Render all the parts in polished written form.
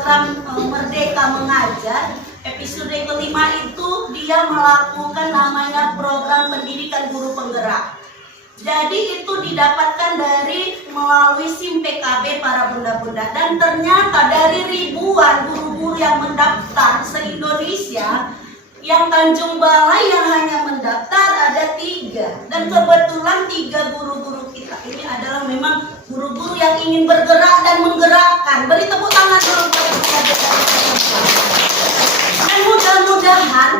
program Merdeka Mengajar. Episode kelima itu dia melakukan namanya program pendidikan guru penggerak. Jadi itu didapatkan dari melalui SIM PKB para bunda-bunda. Dan ternyata dari ribuan guru-guru yang mendaftar se-Indonesia, yang Tanjung Balai yang hanya mendaftar ada 3. Dan kebetulan 3 guru-guru kita ini adalah memang guru-guru yang ingin bergerak dan menggerakkan. Beri tepuk tangan dulu kepada kita. Dan mudah-mudahan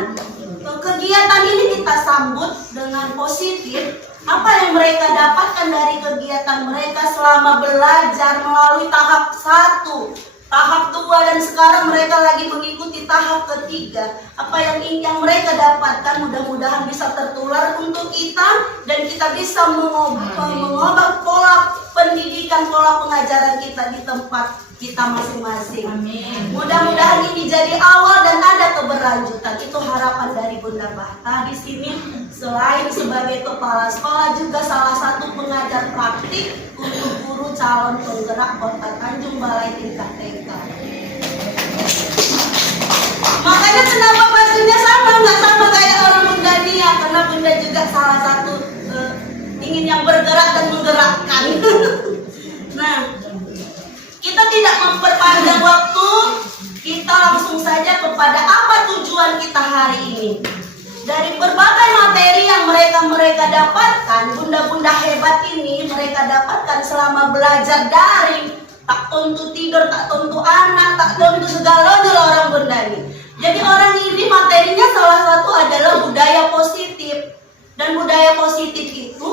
kegiatan ini kita sambut dengan positif. Apa yang mereka dapatkan dari kegiatan mereka selama belajar melalui tahap 1, tahap 2, dan sekarang mereka lagi mengikuti tahap ketiga. Apa yang mereka dapatkan mudah-mudahan bisa tertular untuk kita dan kita bisa mengubah pola pendidikan, pola pengajaran kita di tempat kita masing-masing. Amin. Mudah-mudahan ini jadi awal dan ada keberlanjutan. Itu harapan dari Bunda Bahta di sini. Selain sebagai kepala sekolah juga salah satu pengajar praktik untuk guru calon penggerak Kota Tanjung Balai tingkat TK. Makanya kenapa bajunya sama, nggak sama kayak orang Bunda Nia, karena Bunda juga salah satu ingin yang bergerak dan menggerakkan. Nah, kita tidak memperpanjang waktu, kita langsung saja kepada apa tujuan kita hari ini. Dari berbagai materi yang mereka dapatkan, bunda-bunda hebat ini mereka dapatkan selama belajar daring. Tak tentu tidur, tak tentu anak, tak tentu segalanya orang bunda ini. Jadi orang ini materinya salah satu adalah budaya positif. Dan budaya positif itu,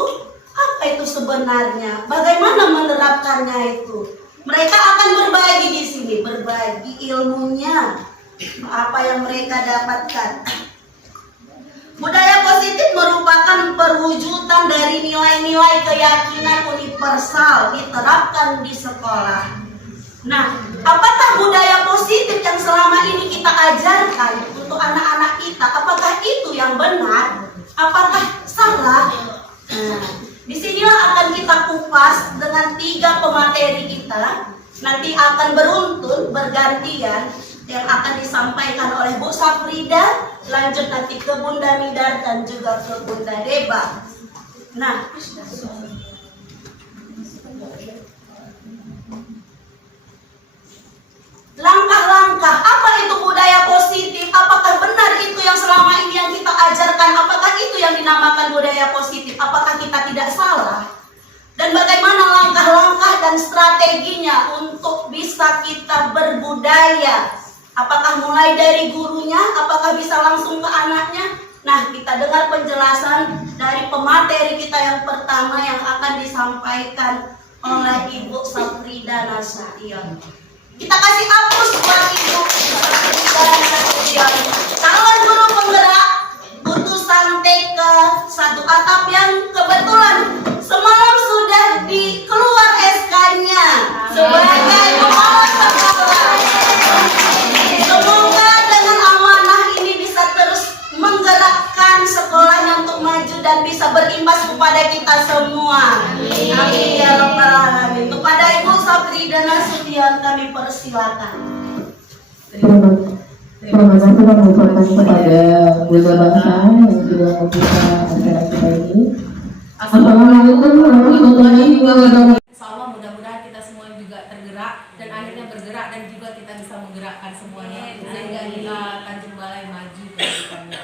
apa itu sebenarnya? Bagaimana menerapkannya itu? Mereka akan berbagi di sini, berbagi ilmunya, apa yang mereka dapatkan. Budaya positif merupakan perwujudan dari nilai-nilai keyakinan universal diterapkan di sekolah. Nah, apakah budaya positif yang selama ini kita ajarkan untuk anak-anak kita, apakah itu yang benar? Apakah salah? Nah, disinilah akan kita kupas dengan 3 pemateri kita. Nanti akan beruntun, bergantian, yang akan disampaikan oleh Bu Safrida, lanjut nanti ke Bunda Midar dan juga ke Bunda Deba. Nah, langkah-langkah apa itu budaya positif? Apakah benar itu yang selama ini yang kita ajarkan? Apakah itu yang dinamakan budaya positif? Apakah kita tidak salah? Dan bagaimana langkah-langkah dan strateginya untuk bisa kita berbudaya? Apakah mulai dari gurunya? Apakah bisa langsung ke anaknya? Nah, kita dengar penjelasan dari pemateri kita yang pertama yang akan disampaikan oleh Ibu Safrida Nasution. Kita kasih hapus buat Ibu Safrida Nasution. Calon guru penggerak utusan TK 1 atap yang kebetulan semalam sudah dikeluar SK-nya sebagai kepala sekolah. Semoga dengan amanah ini bisa terus menggerakkan sekolahnya untuk maju dan bisa berimbas kepada kita semua. Amin ya rabbal alamin. Kepada Ibu Safrida Nasution kami persilakan. Terima kasih mengucapkan kepada Bunda Bahta yang sudah membuka acara kita ini. Assalamualaikum warahmatullahi wabarakatuh. Insyaallah mudah-mudahan kita semua juga tergerak dan akhirnya bergerak dan juga kita bisa menggerakkan semuanya sehingga kita Tanjung Balai maju ke depannya.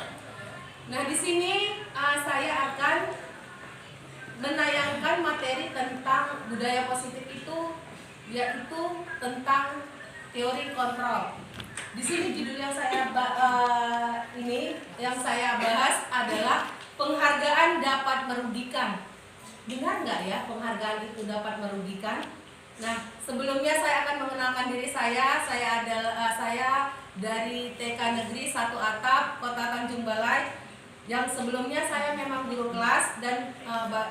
Nah, di sini saya akan menayangkan materi tentang budaya positif itu, yaitu tentang teori kontrol. Di sini judul yang saya bahas adalah penghargaan dapat merugikan. Benar nggak ya penghargaan itu dapat merugikan? Nah, sebelumnya saya akan mengenalkan diri saya. Saya dari TK Negeri 1 Atap, Kota Tanjung Balai. Yang sebelumnya saya memang guru kelas dan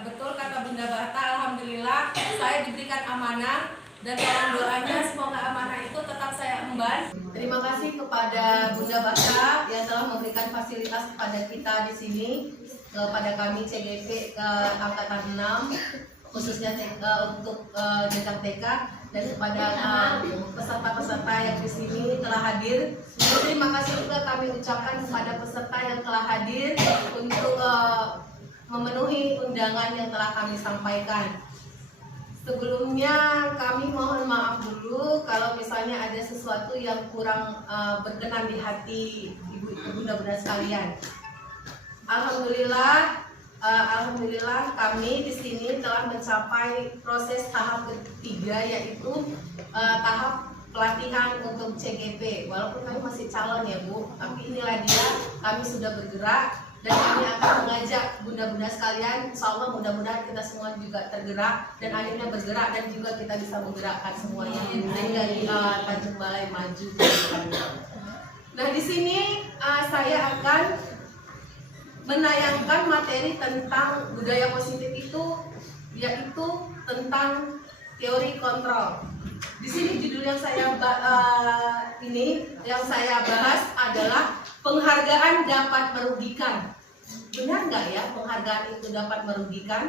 betul kata Bunda Bahta, alhamdulillah saya diberikan amanah dan mohon doanya semoga amanah itu tetap saya emban. Terima kasih kepada Bunda Bahta yang telah memberikan fasilitas kepada kita di sini, kepada kami CGP ke angkatan 6. khususnya untuk jenjang TK dan kepada peserta-peserta yang di sini telah hadir. Terima kasih juga kami ucapkan kepada peserta yang telah hadir untuk memenuhi undangan yang telah kami sampaikan. Sebelumnya kami mohon maaf dulu kalau misalnya ada sesuatu yang kurang berkenan di hati ibu-ibu bunda-bunda sekalian. Alhamdulillah kami di sini telah mencapai proses tahap ketiga, yaitu tahap pelatihan untuk CGP. Walaupun kami masih calon ya Bu, tapi inilah dia, kami sudah bergerak dan kami akan mengajak bunda-bunda sekalian. Insya Allah mudah-mudahan kita semua juga tergerak dan akhirnya bergerak dan juga kita bisa menggerakkan semuanya sehingga Tanjung Balai maju. Nah di sini saya akan menayangkan materi tentang budaya positif itu, yaitu tentang teori kontrol. Di sini judul yang saya bahas adalah penghargaan dapat merugikan. Benar nggak ya penghargaan itu dapat merugikan?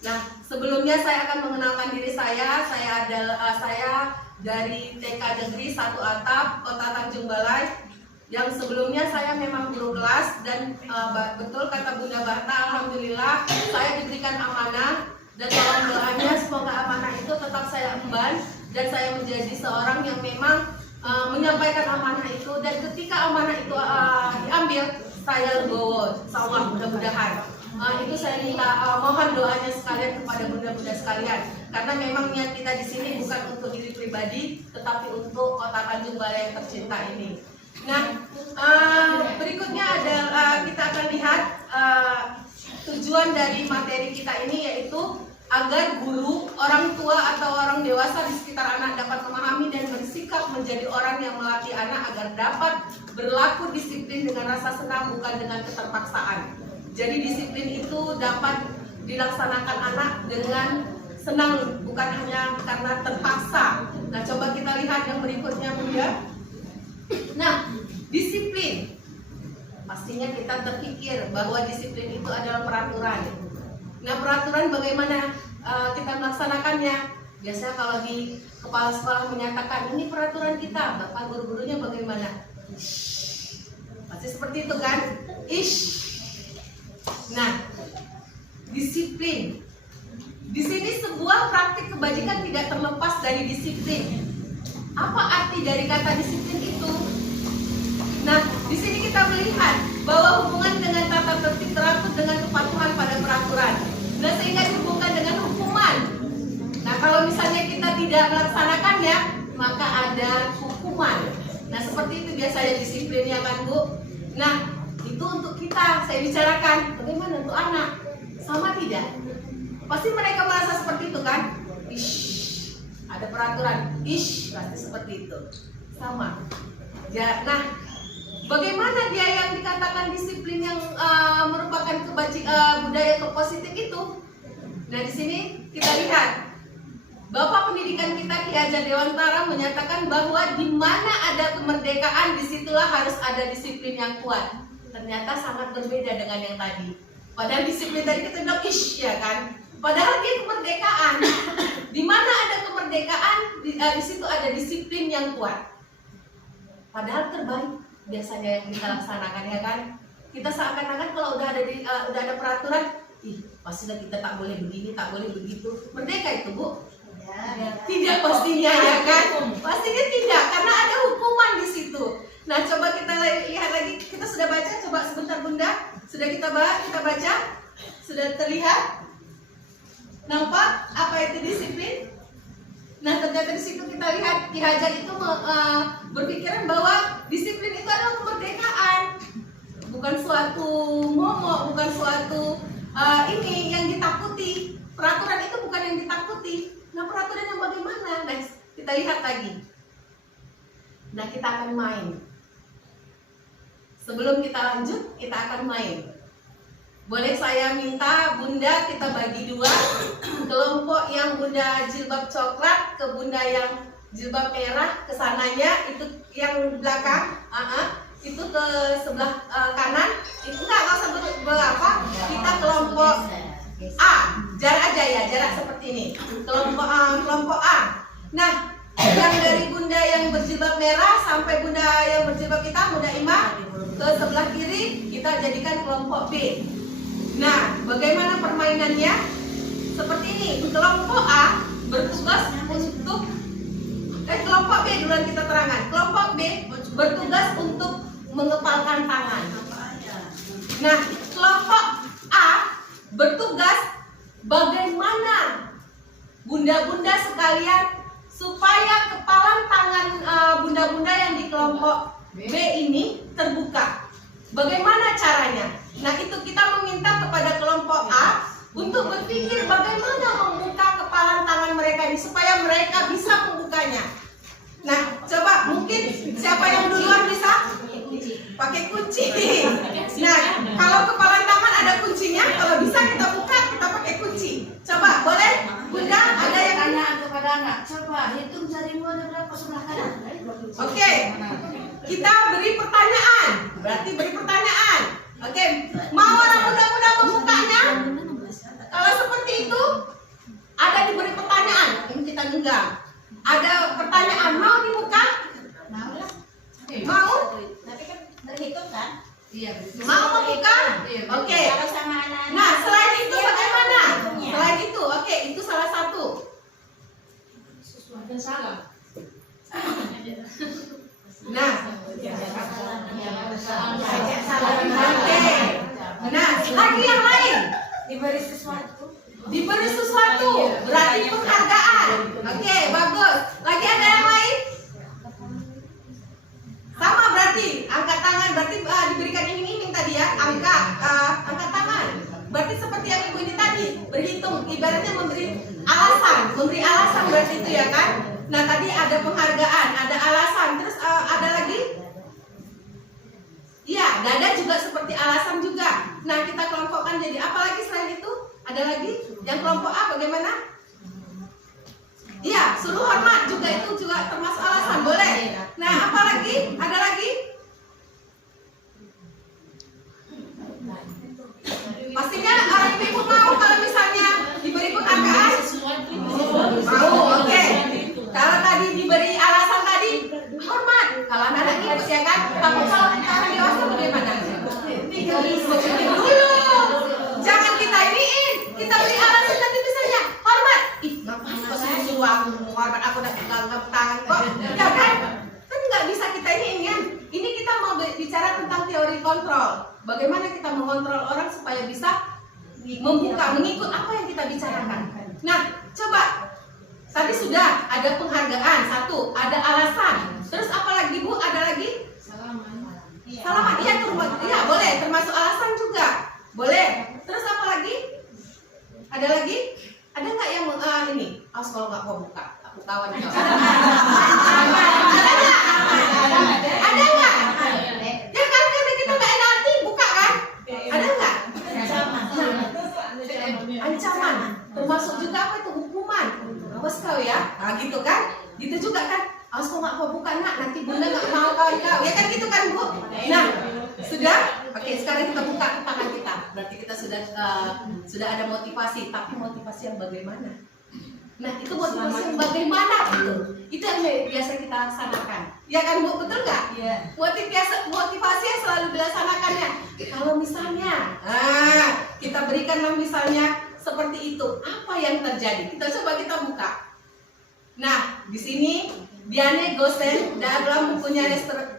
Nah sebelumnya saya akan mengenalkan diri saya. Saya dari TK Negeri 1 Atap, Kota Tanjung Balai. Yang sebelumnya saya memang guru kelas dan betul kata Bunda Barta, alhamdulillah saya diberikan amanah dan mohon doanya semoga amanah itu tetap saya emban dan saya menjadi seorang yang memang menyampaikan amanah itu, dan ketika amanah itu diambil saya legowo, insyaallah mudah-mudahan. Itu saya minta mohon doanya sekalian kepada bunda-bunda sekalian, karena memang niat kita di sini bukan untuk diri pribadi tetapi untuk Kota Tanjung Balai yang tercinta ini. Nah, berikutnya adalah kita akan lihat tujuan dari materi kita ini, yaitu agar guru, orang tua atau orang dewasa di sekitar anak dapat memahami dan bersikap menjadi orang yang melatih anak agar dapat berlaku disiplin dengan rasa senang bukan dengan keterpaksaan. Jadi disiplin itu dapat dilaksanakan anak dengan senang bukan hanya karena terpaksa. Nah, coba kita lihat yang berikutnya Bunda. Nah, disiplin, pastinya kita terpikir bahwa disiplin itu adalah peraturan. Nah, peraturan bagaimana kita melaksanakannya? Biasanya kalau di kepala sekolah menyatakan ini peraturan kita, bapak guru-gurunya bagaimana? Pasti seperti itu kan? Nah, disiplin. Di sini sebuah praktik kebajikan tidak terlepas dari disiplin. Apa arti dari kata disiplin itu? Nah, di sini kita melihat bahwa hubungan dengan tata tertib teratur dengan kepatuhan pada peraturan. Nah, sehingga dihubungkan dengan hukuman. Nah, kalau misalnya kita tidak melaksanakannya, maka ada hukuman. Nah, seperti itu biasanya disiplinnya kan Bu. Nah, itu untuk kita, saya bicarakan. Bagaimana untuk anak? Sama tidak? Pasti mereka merasa seperti itu kan? Ada peraturan, pasti seperti itu. Sama. Ya, nah, bagaimana dia yang dikatakan disiplin yang merupakan budaya positif itu? Nah, di sini kita lihat Bapak Pendidikan kita Ki Hajar Dewantara menyatakan bahwa di mana ada kemerdekaan disitulah harus ada disiplin yang kuat. Ternyata sangat berbeda dengan yang tadi. Padahal disiplin tadi kita bilang ya kan? Padahal dia kemerdekaan. Di mana ada kemerdekaan, di situ ada disiplin yang kuat. Padahal terbalik biasanya yang kita laksanakan ya kan? Kita seakan-akan kalau udah ada peraturan, pastilah kita tak boleh begini, tak boleh begitu. Merdeka itu Bu? Tidak pastinya ya kan? Pastinya tidak, karena ada hukuman di situ. Nah, coba kita lihat lagi. Kita sudah baca, coba sebentar Bunda. Sudah kita baca? Sudah terlihat? Nampak apa itu disiplin? Nah, ternyata di situ kita lihat Ki Hajar itu berpikiran bahwa disiplin itu adalah kemerdekaan, bukan suatu momok, bukan suatu ini yang ditakuti. Peraturan itu bukan yang ditakuti. Nah, peraturan yang bagaimana? Nah, kita lihat lagi. Nah, kita akan main. Sebelum kita lanjut, kita akan main. Boleh saya minta Bunda kita bagi dua, kelompok yang Bunda jilbab coklat ke Bunda yang jilbab merah kesananya, itu yang belakang, itu ke sebelah kanan, itu enggak usah berapa, kita kelompok A, jarak aja ya, jarak seperti sebelah kiri kita jadikan kelompok B. Nah, bagaimana permainannya? Seperti ini. Kelompok A bertugas untuk kelompok B duluan kita terangkan. Kelompok B bertugas untuk mengepalkan tangan. Nah, kelompok A bertugas bagaimana bunda-bunda sekalian supaya kepalan tangan bunda-bunda yang di kelompok B ini terbuka. Bagaimana caranya? Nah, itu kita meminta kepada kelompok A untuk berpikir bagaimana membuka kepalan tangan mereka ini supaya mereka bisa membukanya. Nah, coba mungkin siapa yang duluan bisa? Pakai kunci. Nah, kalau kepalan tangan ada kuncinya, kalau bisa kita buka, kita pakai kunci. Coba, boleh? Bunda, ada yang Tanya kepada anak, coba hitung jarimu ada berapa sebelah kanan? Oke, kita beri pertanyaan. Berarti beri pertanyaan. Oke, mau orang muda-muda membukanya? Kalau seperti itu, ada diberi pertanyaan. Ini kita genggam. Ada pertanyaan, mau dibuka? Mau lah. Mau? Tapi kan berhitung kan? Iya. Mau membuka? Oke. Kalau sama anak-anak. Nah, selain itu Iya, bagaimana? hitungnya. Selain itu, oke, itu salah satu. Sesuatu salah. Nah, oke. Nah, lagi yang lain. Diberi sesuatu. Diberi sesuatu, berarti penghargaan. Oke, bagus. Lagi ada yang lain? Sama berarti, angkat tangan berarti diberikan iming-iming tadi ya, angkat tangan. Berarti seperti yang ibu ini tadi, berhitung, ibaratnya memberi alasan berarti itu ya kan? Nah, tadi ada penghargaan, ada alasan, terus ada lagi? Iya, dada juga seperti alasan juga. Nah, kita kelompokkan jadi apa lagi selain itu? Ada lagi? Yang kelompok A bagaimana? Iya, suruh hormat juga itu juga termasuk alasan, boleh. Nah, apa lagi? Ada lagi? Pastinya orang ibu mau kalau misalnya diberi penghargaan? Mau, oke. Kalau tadi diberi alasan tadi, hormat. Kalau anak ikut ya kan? Tapi kalau kita orang dewasa bagaimana? Dulu. Jangan kita iniin. Kita beri alasan nanti misalnya hormat. Ih, ngapain kok suruh aku hormat, aku udah pegang tangan kok. Ya kan? Kan nggak bisa kita iniin kan? Ini kita mau bicara tentang teori kontrol. Bagaimana kita mengontrol orang supaya bisa membuka, mengikut apa yang kita bicarakan. Nah, coba. Tadi sudah ada penghargaan, satu, ada alasan. Terus apa lagi Bu? Ada lagi? Salaman. Iya, boleh. Termasuk alasan juga. Boleh. Terus apa lagi? Ada lagi? Ada nggak yang ini? Awas kalau nggak mau buka, aku kawan kau. Ada nggak? Ada nggak? Ya kan karena kita nggak enak hati, buka kan? Ada nggak? Ancaman. Termasuk juga apa itu? Hukuman. Awas kau ya. Nah gitu kan? Gitu juga kan? Awas kau nggak mau buka nak, nanti bunda nggak mau kau. Ya kan gitu kan Bu? Nah, sudah? Oke, sekarang kita buka ke tangan kita. Berarti kita sudah ada motivasi. Tapi motivasi yang bagaimana? Nah, itu motivasi yang bagaimana gitu. Itu yang biasa kita laksanakan. Ya kan Bu? Betul nggak? Iya. Motivasi yang selalu dilaksanakannya. Kalau misalnya, kita berikanlah misalnya seperti itu. Apa yang terjadi? Kita buka. Nah, di sini Diane Gosen dalam bukunya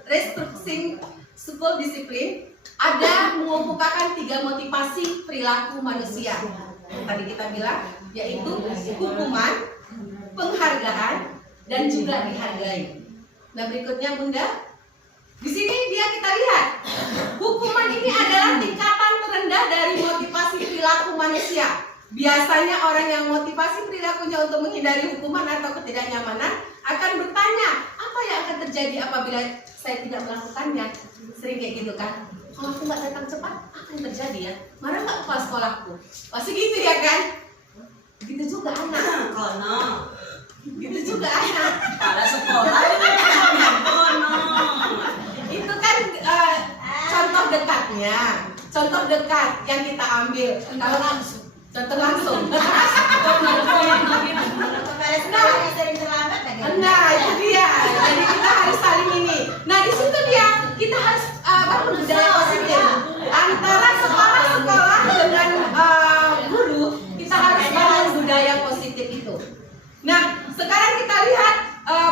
Restructuring School Discipline ada mengemukakan 3 motivasi perilaku manusia. Tadi kita bilang yaitu hukuman, penghargaan, dan juga dihargai. Nah, berikutnya Bunda. Di sini kita lihat hukuman ini adalah tingkatan terendah dari motivasi perilaku manusia. Biasanya orang yang motivasi perilakunya untuk menghindari hukuman atau ketidaknyamanan akan bertanya, apa yang akan terjadi apabila saya tidak melakukannya? Sering kayak gitu kan? Kalau aku nggak datang cepat, apa yang terjadi ya? Marah nggak kepala sekolahku? Pasti gitu ya kan? Gitu juga anak. Kono. Gitu juga anak. Kepala sekolah. Kono. Itu kan contoh dekatnya. Contoh dekat yang kita ambil. Kalau langsung. Contoh langsung. Nah, itu dia. Jadi kita harus saling ini. Nah, di situ dia kita harus bangun budaya positif antara sekolah dengan guru. Kita harus bangun budaya positif itu. Nah, sekarang kita lihat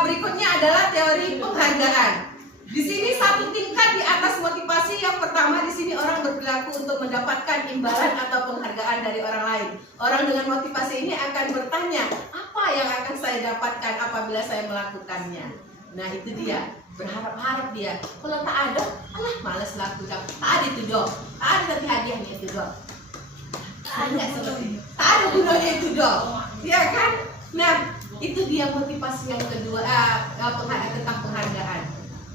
berikutnya adalah teori penghargaan. Di sini satu tingkat di atas motivasi. Yang pertama, di sini orang berperilaku untuk mendapatkan imbalan atau penghargaan dari orang lain. Orang dengan motivasi ini akan bertanya, apa yang akan saya dapatkan apabila saya melakukannya? Nah, itu dia. Berharap-harap dia. Kalau tak ada, alah malas lakukan. Tak ada itu dong. Tak ada nanti hadiahnya itu dong. Tak ada gunanya itu dong. Ya kan? Nah, itu dia motivasi yang kedua, tentang penghargaan.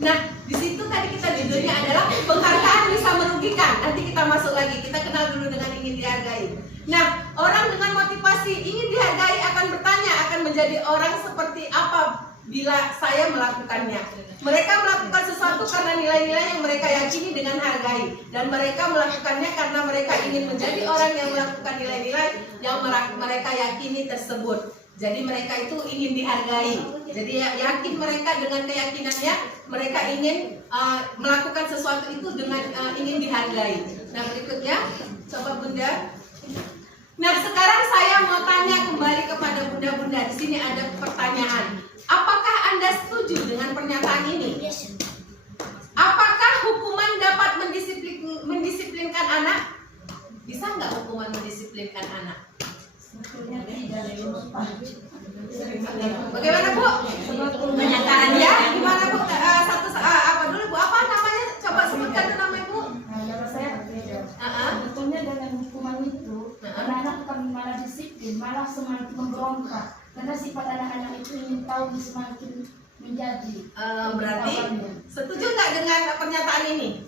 Nah, di situ tadi kita judulnya adalah penghargaan bisa merugikan. Nanti kita masuk lagi. Kita kenal dulu dengan ingin dihargai. Nah, orang dengan motivasi ingin dihargai akan bertanya, akan menjadi orang seperti apa bila saya melakukannya. Mereka melakukan sesuatu karena nilai-nilai yang mereka yakini dengan hargai, dan mereka melakukannya karena mereka ingin menjadi orang yang melakukan nilai-nilai yang mereka yakini tersebut. Jadi mereka itu ingin dihargai. Jadi yakin mereka dengan keyakinannya, mereka ingin melakukan sesuatu itu dengan ingin dihargai. Nah, berikutnya, coba Bunda. Nah, sekarang saya mau tanya kembali kepada Bunda-Bunda. Di sini ada pertanyaan. Apakah Anda setuju dengan pernyataan ini? Apakah hukuman dapat mendisiplinkan anak? Bisa nggak hukuman mendisiplinkan anak? Bagaimana Bu? Pernyataannya gimana Bu? Apa dulu Bu? Apa namanya? Coba sebutkan dulu namanya Bu. Nama saya berbeda. Sebetulnya dengan hukuman itu, anak-anak bukan malah disiplin, malah semakin memberontak. Karena sifat anak-anak itu ingin tahu semakin menjadi. Berarti setuju nggak dengan pernyataan ini?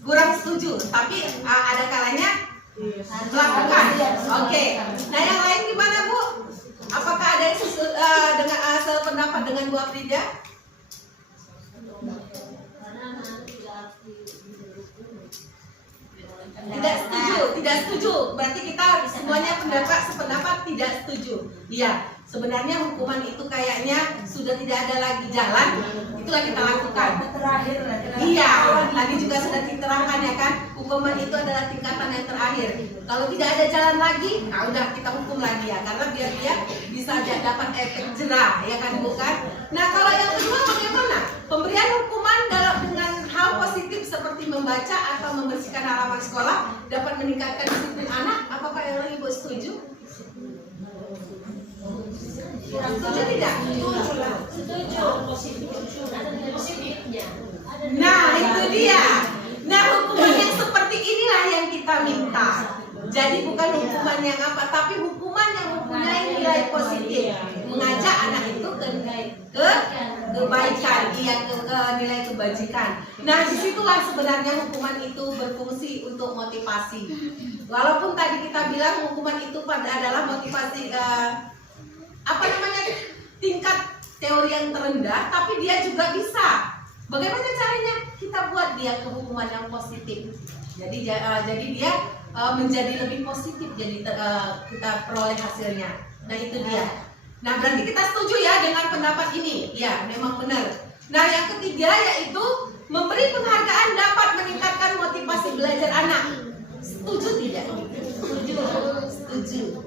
Kurang setuju, tapi ada kalanya melakukan. Oke. Nah, yang lain gimana Bu? Apakah ada yang dengan sependapat dengan Bu Afrida? Tidak setuju. Berarti kita semuanya sependapat tidak setuju. Iya, sebenarnya hukuman itu kayaknya sudah tidak ada lagi jalan, itulah kita lakukan. Terakhir. Iya, tadi juga sudah diterangkan ya kan, hukuman itu adalah tingkatan yang terakhir. Kalau tidak ada jalan lagi, nah udah kita hukum lagi ya, karena biar dia bisa dapat efek jerah, ya kan bukan? Nah, kalau yang kedua bagaimana? Pemberian hukuman dengan hal positif seperti membaca atau membersihkan halaman sekolah dapat meningkatkan disiplin anak. Apakah yang lain Ibu setuju? Setuju tidak? Setuju. Positifnya. Nah, itu dia. Nah, hukuman yang seperti inilah yang kita minta. Jadi bukan hukuman yang apa, tapi hukuman yang mempunyai nilai positif, mengajak anak itu ke kebaikan, ke nilai kebajikan. Nah, disitulah sebenarnya hukuman itu berfungsi untuk motivasi. Walaupun tadi kita bilang hukuman itu adalah motivasi tingkat teori yang terendah, tapi dia juga bisa. Bagaimana caranya? Kita buat dia ke hukuman yang positif. Jadi dia menjadi lebih positif. Jadi kita peroleh hasilnya. Nah, itu dia. Nah, berarti kita setuju ya dengan pendapat ini. Ya, memang benar. Nah, yang ketiga yaitu memberi penghargaan dapat meningkatkan motivasi belajar anak. Setuju tidak? Setuju.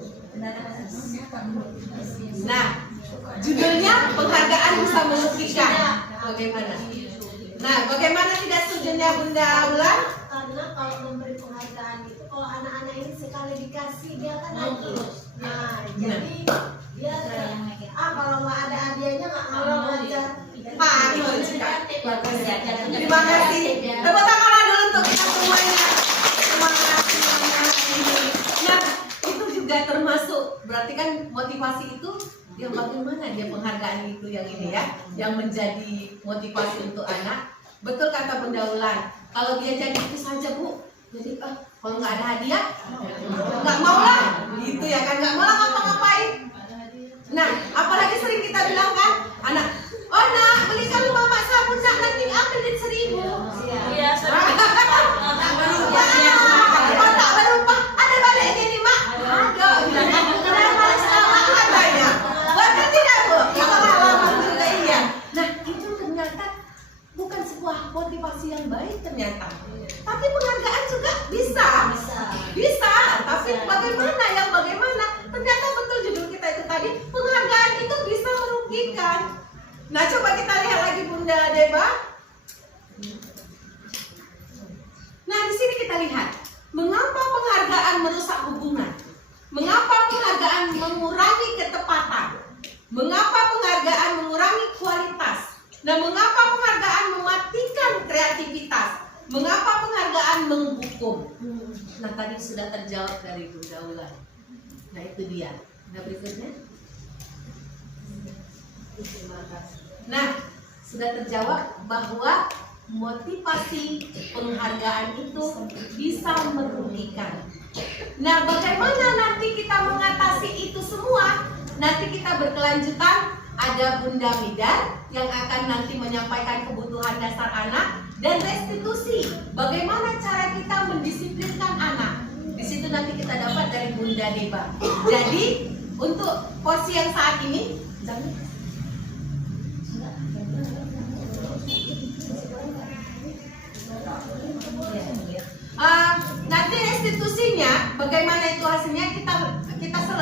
Nah, judulnya penghargaan bisa merugikan. Bagaimana? Nah, bagaimana tidak setujunya Bunda Ulan? Karena kalau memberi penghargaan itu, kalau anak-anak ini sekali dikasih dia kan naik terus. Nah, jadi dia kalau nggak ada hadiahnya nggak mau belajar. Terima kasih. Tepuk tangan dulu untuk kita semuanya. Terima kasih. Nah, itu juga termasuk. Berarti kan motivasi itu yang bagaimana dia penghargaan itu yang ini ya, yang menjadi motivasi untuk anak. Betul kata Bunda Ulan. Kalau dia jadi itu saja Bu, jadi kalau nggak ada hadiah, nggak mau lah, gitu ya kan, nggak mau lah ngapa-ngapain. Nah, apalagi sering kita bilang kan, anak, oh nak, belikan lu mama sabun nak, nanti ambil duit 1.000. Iya, Tak berupa, ada baliknya nih mak. Ada, bilang malas katanya. Betul tidak Bu? Pengalaman juga iya. Nah, itu ternyata bukan sebuah juga bisa. Bisa, tapi bagaimana yang bagaimana? Ternyata betul judul kita itu tadi, penghargaan itu bisa merugikan. Nah, coba kita lihat lagi Bunda Deba. Nah, di sini kita lihat, mengapa penghargaan merusak hubungan? Mengapa penghargaan mengurangi ketepatan? Mengapa penghargaan mengurangi kualitas? Nah, mengapa penghargaan mematikan kreativitas? Mengapa penghargaan menghukum? Nah, tadi sudah terjawab dari Bunda Ulan. Nah, itu dia. Nah, berikutnya. Nah, sudah terjawab bahwa motivasi penghargaan itu bisa merugikan. Nah, bagaimana nanti kita mengatasi itu semua? Nanti kita berkelanjutan. Ada Bunda Midar yang akan nanti menyampaikan kebutuhan dasar anak dan restitusi. Bagaimana cara kita mendisiplinkan anak? Di situ nanti kita dapat dari Bunda Deba. Jadi untuk porsi yang saat ini, nanti restitusinya, bagaimana itu hasilnya kita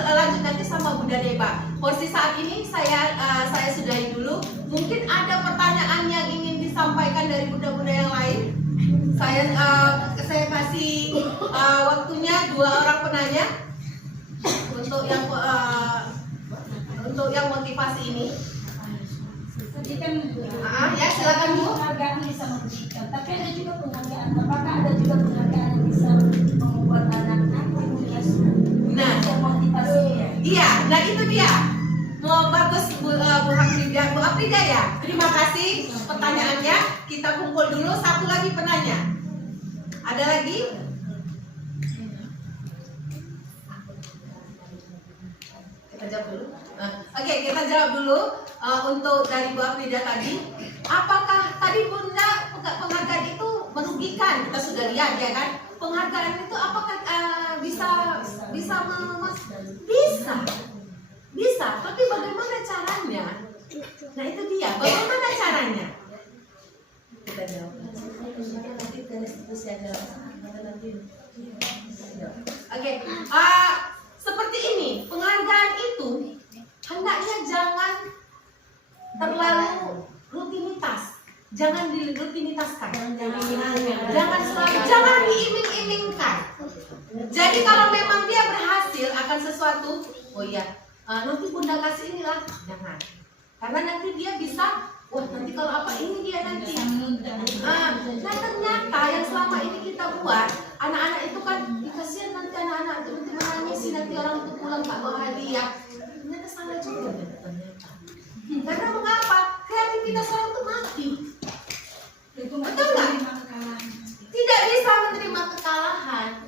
lanjut nanti sama Bunda Deba. Porsi saat ini saya sudahi dulu. Mungkin ada pertanyaan yang ingin disampaikan dari bunda-bunda yang lain. Saya kasih waktunya 2 orang penanya untuk yang motivasi ini. Ya, silakan Bu. Penghargaan bisa merugikan, tapi ada juga penghargaan. Apakah ada juga penghargaan yang bisa membuat anak nanti punya motivasinya? Iya, nah itu dia. Bagus Bu Afrida ya. Terima kasih pertanyaannya. Kita kumpul dulu. Satu lagi penanya. Ada lagi? Kita jawab dulu. Oke, kita jawab dulu untuk dari Bu Afrida tadi. Apakah tadi Bunda penghargaan itu merugikan? Kita sudah lihat ya kan. Penghargaan itu apakah bisa bisa, tapi bagaimana caranya? Nah, itu dia. Bagaimana caranya? Kita jawab. Nanti ke restitusi aja. Oke. Seperti ini, penghargaan itu hendaknya jangan terlalu rutinitas. Jangan dirutinitaskan. Jangan diiming-imingkan. Jadi kalau memang dia berhasil akan sesuatu, oh iya, nanti Bunda kasih inilah, jangan. Karena nanti dia bisa, wah nanti kalau apa ini dia nanti. Nah, ternyata yang selama ini kita buat, anak-anak itu kan, kasihan nanti anak-anak itu nanti menangis, nanti orang itu pulang tak bawa hadiah. Ternyata salah juga ternyata. Karena mengapa? Kreativitas orang itu mati. Betul nggak? Tidak bisa menerima kekalahan.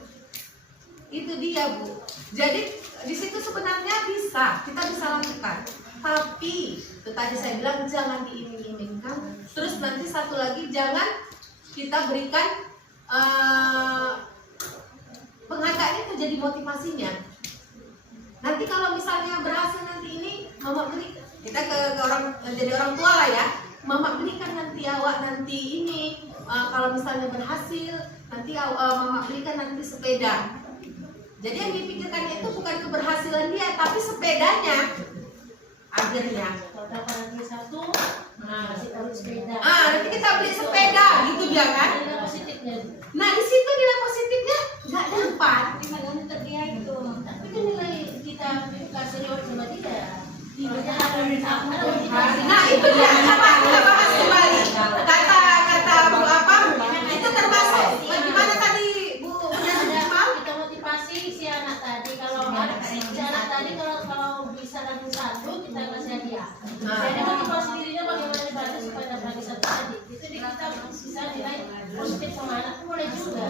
Itu dia Bu. Jadi di situ sebenarnya kita bisa lakukan. Tapi itu tadi saya bilang jangan diiming-imingkan. Terus nanti satu lagi jangan kita berikan penghargaan itu jadi motivasinya. Nanti kalau misalnya berhasil nanti ini mama beli, kita ke orang jadi orang tua lah ya. Mama belikan nanti awak nanti ini kalau misalnya berhasil nanti mama belikan nanti sepeda. Jadi yang dipikirkannya itu bukan keberhasilan dia, tapi sepedanya. Akhirnya Kalau dapat nanti satu, kasih tahu sepeda. nanti kita beli sepeda gitu dia kan. Nilai positifnya. Nah di situ nilai positifnya nggak dapat. Untuk dia itu, tapi kan nilai kita kasih reward sama dia. Nah itu dia, kita bahas kembali. Kata Bu apa? Itu termasuk bagaimana tadi Bu Kita motivasi si anak tadi. Kalau si anak tadi kalau bisa lagi satu, kita kasih hadiah. Jadi motivasi dirinya bagaimana dibantu supaya dapat lagi satu tadi. Itu kita bisa nilai positif sama anak boleh juga.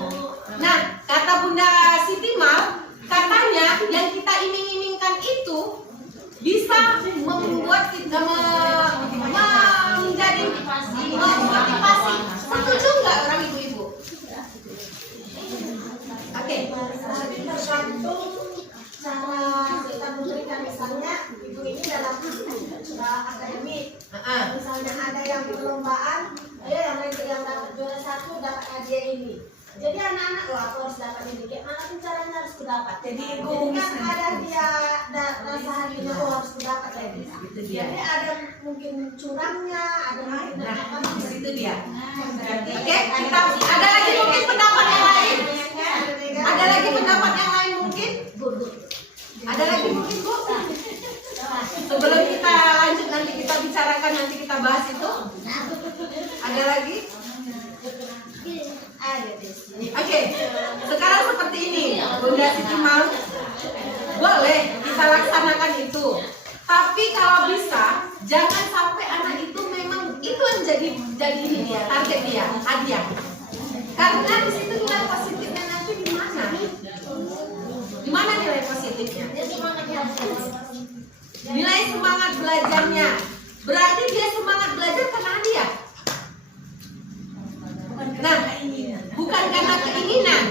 Nah, kata Bunda Siti Mal, katanya yang kita iming-imingkan itu bisa membuat kita menjadi memotivasi. Setuju nggak orang ibu-ibu? Oke. Tergantung cara kita memberikan, misalnya ibu ini dalam akademik. Misalnya ada yang perlombaan, ayo yang dapat juara 1 dapat hadiah ini. Jadi anak-anak aku harus dapat ini. Kayak mana pun caranya harus kudapat. Jadi Jadi egois kan ada dia rasa hatinya harus kudapat kayak gitu. Itu dia. Jadi ada mungkin curangnya, ada mungkin Nah, itu dia. Oke, Oke, kita ada lagi mungkin pendapat yang lain? Ada lagi pendapat yang lain mungkin? Ada lagi mungkin, Bu? Sebelum kita lanjut nanti kita bicarakan, nanti kita bahas itu. Ada lagi? Oke, sekarang seperti ini, Bunda Siti mau, boleh kita laksanakan itu. Tapi kalau bisa, jangan sampai anak itu memang itu yang jadi ini dia, target dia, hadiah. Karena di situ nilai positifnya nanti di mana? Di mana nilai positifnya? Nilai semangat belajarnya. Berarti dia semangat belajar karena hadiah. Nah, bukan karena keinginan.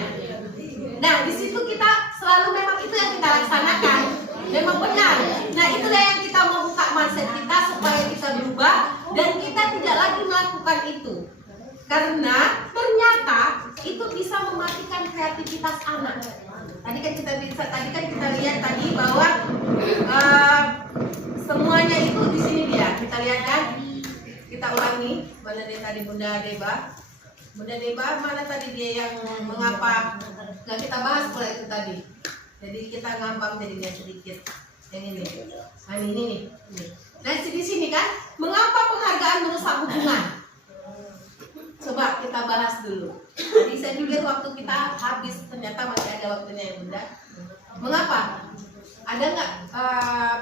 Nah, di situ kita selalu memang itu yang kita laksanakan. Memang benar. Nah, itulah yang kita mau buka mindset kita supaya kita berubah dan kita tidak lagi melakukan itu. Karena ternyata itu bisa mematikan kreativitas anak. Tadi kan kita lihat tadi bahwa semuanya itu di sini dia. Kita lihat kan? Kita ulangi. Mana dia tadi Bunda Deba? Bunda Deba mana tadi dia yang mengapa? Nah, kita bahas pula itu tadi. Jadi kita ngambang jadinya sedikit. Yang ini. Nah, ini nih. Nah, di sini kan, mengapa penghargaan merusak hubungan? Coba kita bahas dulu. Tadi saya juga waktu kita habis, ternyata masih ada waktunya ya Bunda. Mengapa? Ada nggak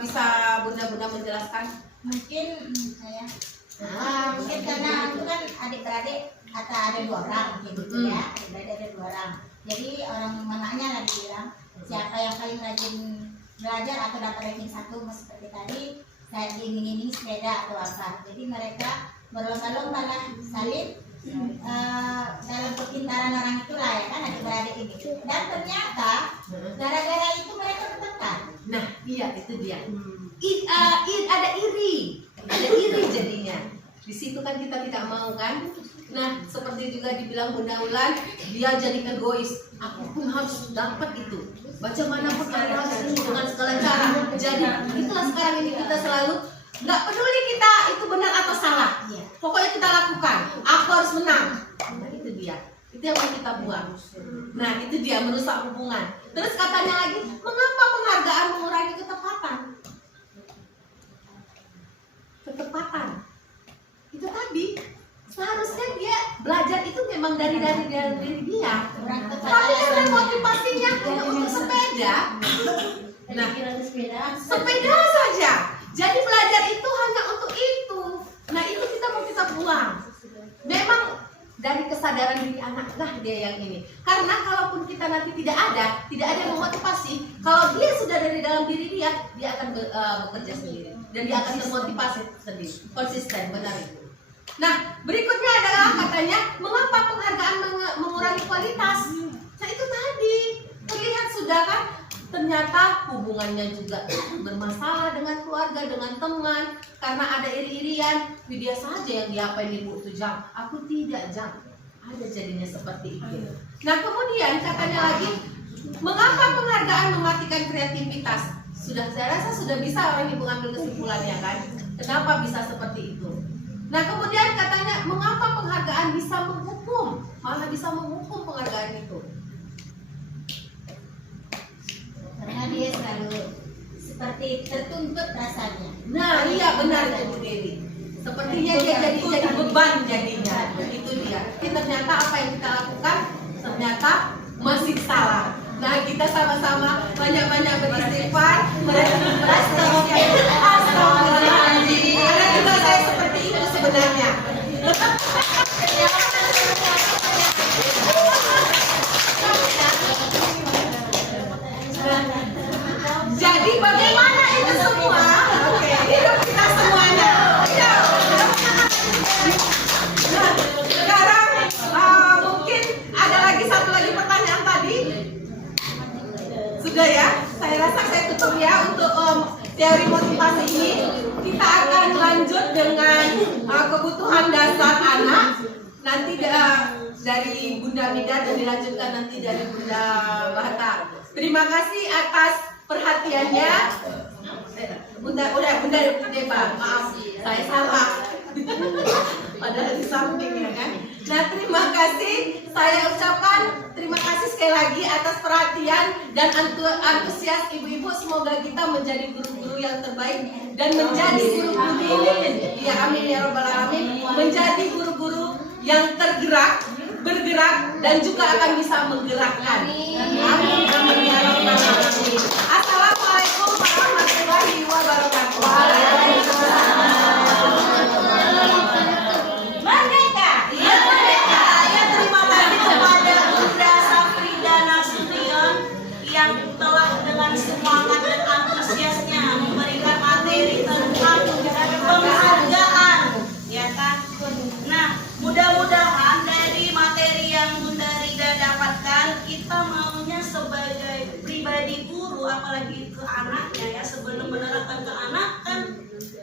bisa Bunda menjelaskan? Mungkin saya mungkin karena itu kan adik-beradik atau ada 2 orang gitu ya, adik-beradik ada 2 orang. Jadi orang mamanya lagi bilang siapa yang paling rajin belajar atau dapat ranking 1 seperti tadi saya diiming-iming sepeda atau apa. Jadi mereka berlomba-lomba lah saling dalam kepintaran orang itulah ya kan adik-beradik ini. Dan ternyata gara-gara itu mereka bertengkar. Nah, iya itu dia. Ada iri jadinya. Di situ kan kita tidak mau kan. Nah, seperti juga dibilang Bunda Ulan, dia jadi egois. Aku pun harus dapat itu. Bagaimanapun harus dengan segala cara. Jadi itulah sekarang ini kita selalu nggak peduli kita itu benar atau salah. Pokoknya kita lakukan. Aku harus menang. Nah, itu dia. Itu yang mau kita buang. Nah, itu dia merusak hubungan. Terus katanya lagi, mengapa penghargaan mengurangi ketepatan? Ketepatan. Itu tadi. Seharusnya dia belajar itu memang dari diri dia. Tapi karena motivasinya hanya untuk sepeda. Nah, sepeda saja. Jadi belajar itu hanya untuk itu. Nah, itu kita buang. Memang dari kesadaran diri anak lah dia yang ini. Karena kalaupun kita nanti tidak ada yang memotivasi. Kalau dia sudah dari dalam diri dia akan bekerja sendiri dan dia akan termotivasi sendiri, konsisten, benar itu. Nah, berikutnya adalah katanya mengapa penghargaan mengurangi kualitas. Nah, itu tadi terlihat sudah kan, ternyata hubungannya juga bermasalah dengan keluarga, dengan teman, karena ada iri-irian. Dia saja yang diapain ibu itu jam, aku tidak jam. Ada jadinya seperti itu. Nah, kemudian katanya lagi, mengapa penghargaan mematikan kreativitas? Saya rasa sudah bisa orang ibu ambil kesimpulannya kan. Kenapa bisa seperti itu? Nah, kemudian katanya mengapa penghargaan bisa menghukum? Malah bisa menghukum penghargaan itu. Karena dia selalu seperti tertuntut rasanya. Nah, iya benar itu Bu Dewi. Sepertinya dia jadi beban jadinya. Itu dia. Tapi ternyata apa yang kita lakukan ternyata masih salah. Nah, kita sama-sama banyak-banyak beristighfar, astagfirullahaladzim. Karena juga saya seperti itu sebenarnya. Jadi bagaimana itu semua? Oke, hidup kita semuanya. Sekarang mungkin ada satu lagi pertanyaan tadi. Sudah ya, saya rasa saya tutup ya untuk teori motivasi ini. Kita akan lanjut dengan kebutuhan dasar anak. Nanti dari Bunda Mida dan dilanjutkan nanti dari Bunda Bahata. Terima kasih atas perhatiannya. Udah Bunda Deba, maaf saya salah. Padahal di samping ya kan. Nah, terima kasih. Saya ucapkan terima kasih sekali lagi atas perhatian dan antusias ibu-ibu. Semoga kita menjadi guru-guru yang terbaik dan menjadi guru-guru, ya amin ya rabbal alamin, menjadi guru-guru yang tergerak, bergerak dan juga akan bisa menggerakkan. Amin amin ya rabbal alamin. Assalamualaikum warahmatullahi wabarakatuh. Merdeka! Ya merdeka! Ya terima kasih kepada Bunda Safrida Nasution yang telah dengan semangat dan antusiasnya memberikan materi tentang penghargaan, ya kan? Nah, mudah-mudahan dari materi yang Bunda Rida dapatkan, kita maunya sebagai pribadi guru, apalagi ke anaknya ya, sebelum menerapkan ke anak kan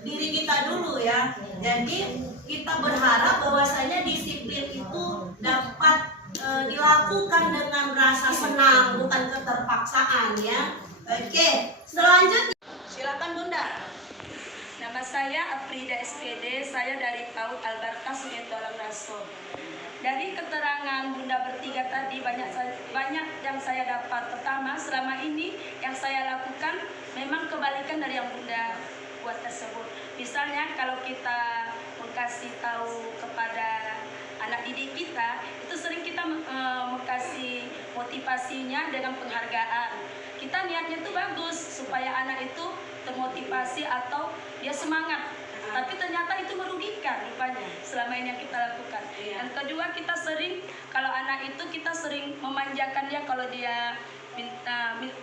diri kita dulu ya. Jadi kita berharap bahwasanya disiplin itu dapat dilakukan dengan rasa senang, bukan keterpaksaan ya. Oke, selanjutnya silakan Bunda. Nama saya Afrida SPD, saya dari PAUD Albarkah Sungai Tualang Raso. Dari keterangan Bunda bertiga tadi banyak yang saya dapat. Pertama, selama ini yang saya lakukan memang kebalikan dari yang Bunda buat tersebut. Misalnya kalau kita kasih tahu kepada anak didik kita, itu sering kita kasih motivasinya dengan penghargaan. Kita niatnya itu bagus supaya anak itu termotivasi atau dia semangat, tapi ternyata itu merugikan rupanya selama ini yang kita lakukan. Yang kedua, kita sering kalau anak itu kita sering memanjakan dia. Kalau dia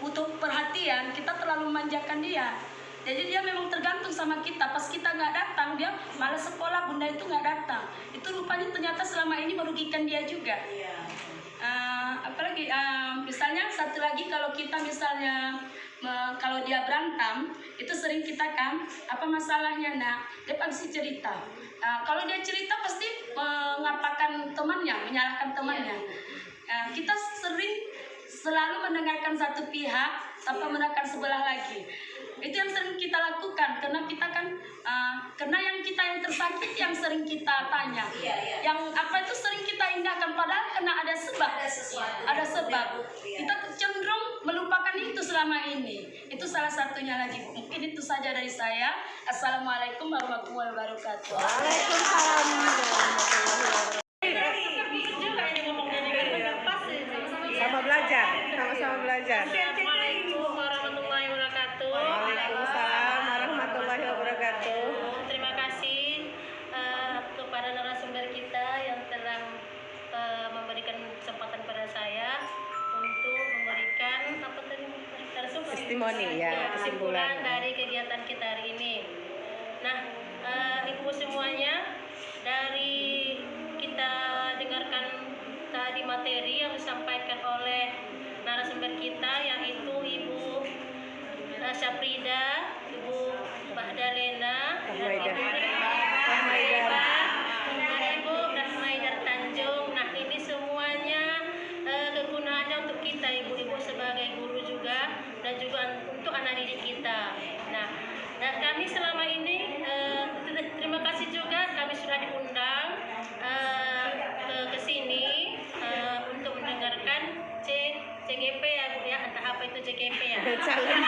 butuh perhatian, kita terlalu memanjakan dia. Jadi dia memang tergantung sama kita. Pas kita nggak datang, dia malas sekolah, Bunda itu nggak datang. Itu rupanya ternyata selama ini merugikan dia juga. Apalagi misalnya satu lagi, kalau kita misalnya kalau dia berantem, itu sering kita kan apa masalahnya, nak dia pasti cerita. Kalau dia cerita pasti mengapakan temannya, menyalahkan temannya. Kita selalu mendengarkan satu pihak tanpa mendengarkan sebelah lagi. Itu yang sering kita lakukan, karena kita kan karena yang tersakiti yang sering kita tanya, yang apa itu sering kita indahkan, padahal karena ada sebab. Kita cenderung melupakan itu selama ini. Itu salah satunya lagi. Mungkin itu saja dari saya. Assalamualaikum warahmatullahi wabarakatuh. Waalaikumsalam sama-sama belajar. Assalamualaikum warahmatullahi wabarakatuh. Waalaikumsalam warahmatullahi wabarakatuh. Terima kasih kepada narasumber kita yang telah memberikan kesempatan pada saya untuk memberikan Testimoni ya, kesimpulan dari kegiatan kita hari ini. Nah, ibu semuanya, dari kita dengarkan tadi materi yang disampaikan oleh narasumber kita, yaitu Ibu Safrida, Ibu Bahdalena, dan Ibu Rahmaidar Tanjung. Nah, ini semuanya kegunaannya untuk kita ibu-ibu sebagai guru juga, dan juga untuk anak didik kita. Nah, dan kami selama ini terima kasih juga, kami sudah diundang ke sini untuk mendengarkan CGP ya Bu ya. Entah apa itu CGP ya. Calon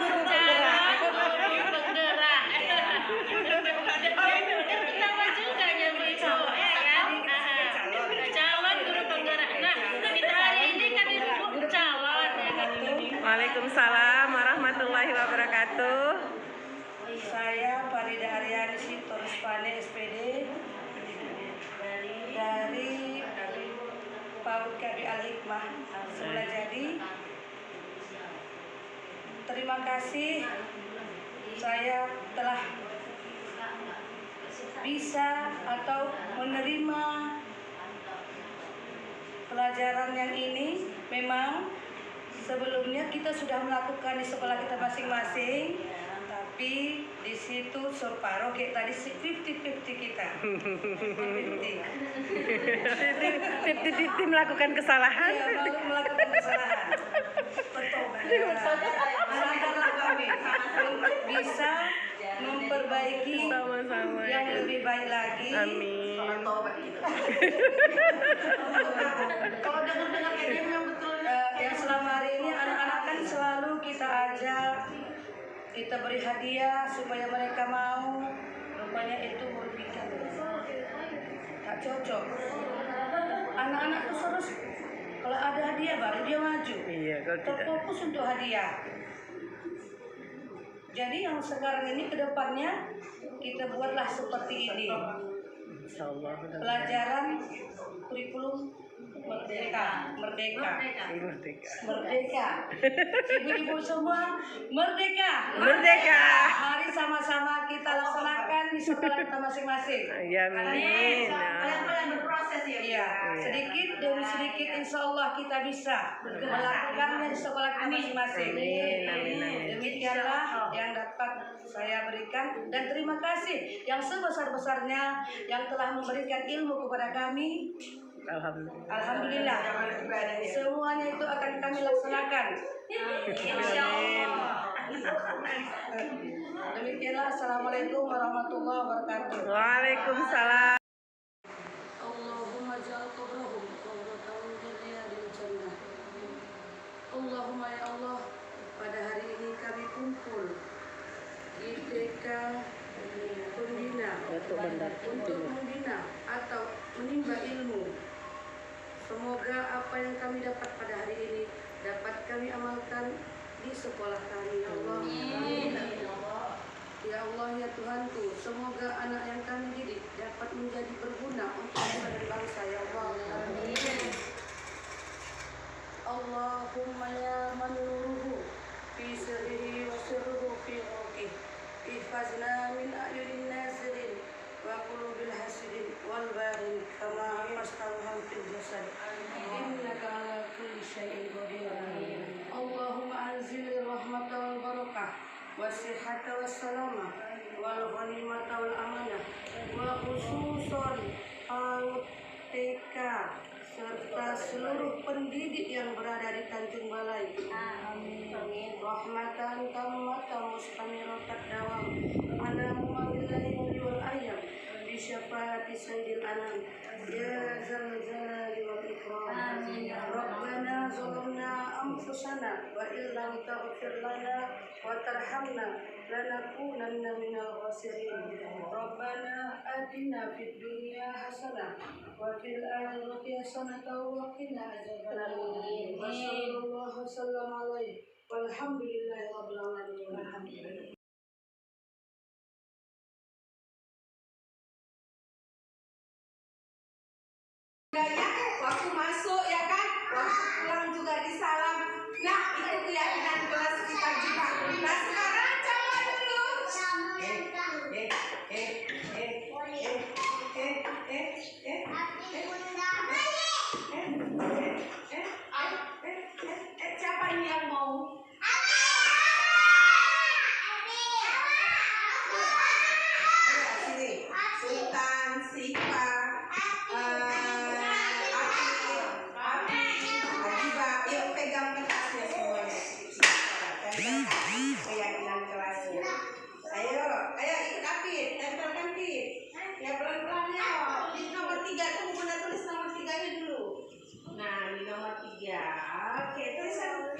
guru penggerak. Pertama juga ya Bu itu, ya kan? Calon guru penggerak. Nah, kita hari ini kan disebut calon ya kan. Waalaikumsalam warahmatullahi wabarakatuh. Saya Farida Aryani Sitorus Pane SPD dari PAUD KB Al-Hikmah Semula Jadi. Terima kasih saya telah bisa atau menerima pelajaran yang ini. Memang sebelumnya kita sudah melakukan di sekolah kita masing-masing, tapi Tapi di situ separuh kayak tadi 50-50 kita. 50-50 melakukan kesalahan. Iya, baru melakukan kesalahan. Sadarlah kami untuk bisa memperbaiki Sama-sama. yang lebih baik lagi. Amin. Kalau dengar-dengar kayak dia memang betul. Yang selama hari ini anak-anak kan selalu kita ajak, kita beri hadiah supaya mereka mau. Rupanya itu merugikan. Tak cocok. Anak-anak itu harus kalau ada hadiah baru dia maju. Iya, kalau tidak. Terfokus untuk hadiah. Jadi yang sekarang ini ke depannya kita buatlah seperti ini. Insyaallah. Pelajaran kurikulum merdeka. Ibu-ibu semua merdeka. Mari sama-sama kita laksanakan di sekolah kita masing-masing. Ya, amin. Kalian berproses ya. Iya, sedikit demi sedikit insya Allah kita bisa melakukannya di sekolah kita masing-masing. Amin. Demikianlah yang dapat saya berikan dan terima kasih yang sebesar-besarnya yang telah memberikan ilmu kepada kami. Alhamdulillah. Semuanya itu akan kami laksanakan. Insya Allah. Demikianlah. Assalamualaikum warahmatullahi wabarakatuh. Waalaikumsalam. Allahumma ja'al qabrahum qabratan jannah jannah. Allahumma ya Allah, pada hari ini kami kumpul di TK Pembina untuk membina atau menimba ilmu. Semoga apa yang kami dapat pada hari ini dapat kami amalkan di sekolah kami, ya Allah. Ya Allah, ya Tuhanku, semoga anak yang kami didik dapat menjadi berguna untuk bangsa dan bangsa, ya Allah. Allahumma ya man nuruhu fi sirrihi wa sirruhu fi ruqih, ihfazna min a'yunin nasirin wa qulubil hasidin wal baghin kama hafaztahum fil jasad innaka ala kulli syai'in qadir. Allahumma anzil rahmata wal barakah wasihata wassalamah wal ghanimata wal amanah wa khususon TK serta seluruh pendidik yang berada di Tanjung Balai. Amin. Rahmatan tammatan mustamiratan dawam ala mu'amillahi wal ayyam bi syafaati sayyidil anam ya zal jalali wal ikram. Rabbana zalamna anfusana wa illam taghfir lana wa tarhamna lanakunanna minal khasirin. Rabbana atina fid dunya hasanah wa fil akhirati hasanah wa qina adzabannar. Wa sallallahu wasallam alaihi walhamdulillahi rabbil alamin. Waktu masuk ya kan, waktu pulang juga disalam. Nah, itu keyakinan kelas kita juga. Nah, sekarang coba dulu. Siapa ini yang mau? Sini, Sultan, Sipa, yuk pegang kertasnya semuanya. Keyakinan kelasnya. Ayo ikut Apit, tempelkan Pit. Ya pelan-pelan ya. Di nomor 3 tuh Bunda tulis nomor 3-nya dulu. Nah, di nomor 3. Oke, tulisan